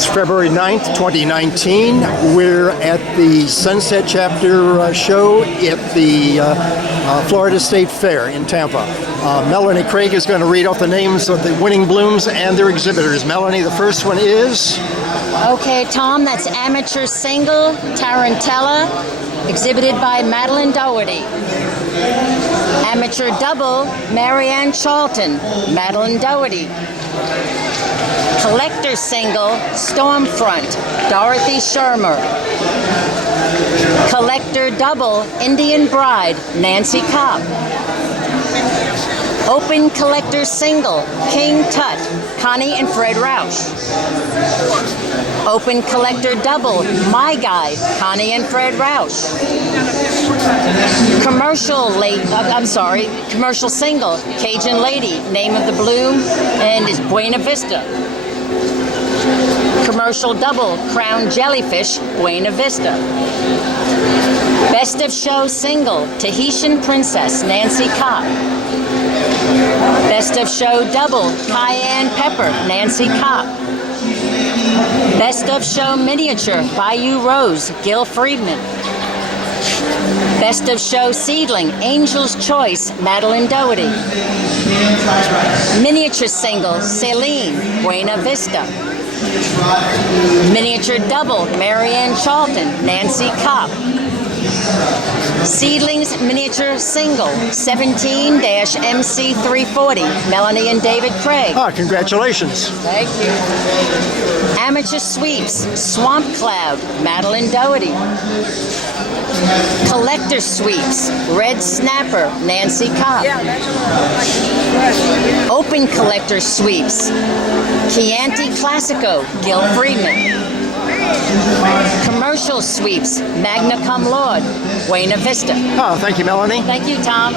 is February 9th, 2019. We're at the Sunset Chapter show at the Florida State Fair in Tampa. Melanie Craig is going to read off the names of the winning blooms and their exhibitors. Melanie, the first one is? Okay, Tom, that's amateur single, Tarantella, exhibited by Madeline Doherty. Amateur double, Marianne Charlton, Madeline Doherty. Collector single, Stormfront, Dorothy Shermer. Collector double, Indian Bride, Nancy Kopp. Open collector single, King Tut, Connie and Fred Rausch. Open collector double, My Guy, Connie and Fred Rausch. Commercial single, Cajun Lady, Name of the Bloom, and is Buena Vista. Commercial double, Crown Jellyfish, Buena Vista. Best of show single, Tahitian Princess, Nancy Kopp. Best of show double, Cayenne Pepper, Nancy Kopp. Best of show miniature, Bayou Rose, Gil Friedman. Best of show seedling, Angel's Choice, Madeline Doherty. Miniature single, Celine, Buena Vista. Miniature double, Marianne Charlton, Nancy Kopp. Seedlings miniature single, 17-MC340, Melanie and David Craig. Congratulations. Thank you. Amateur sweeps, Swamp Cloud, Madeline Doherty. Collector sweeps, Red Snapper, Nancy Kopp. Open collector sweeps, Chianti Classico, Gil Friedman. Commercial sweeps, Magna Cum Laude, Buena Vista. Thank you, Melanie. Thank you, Tom.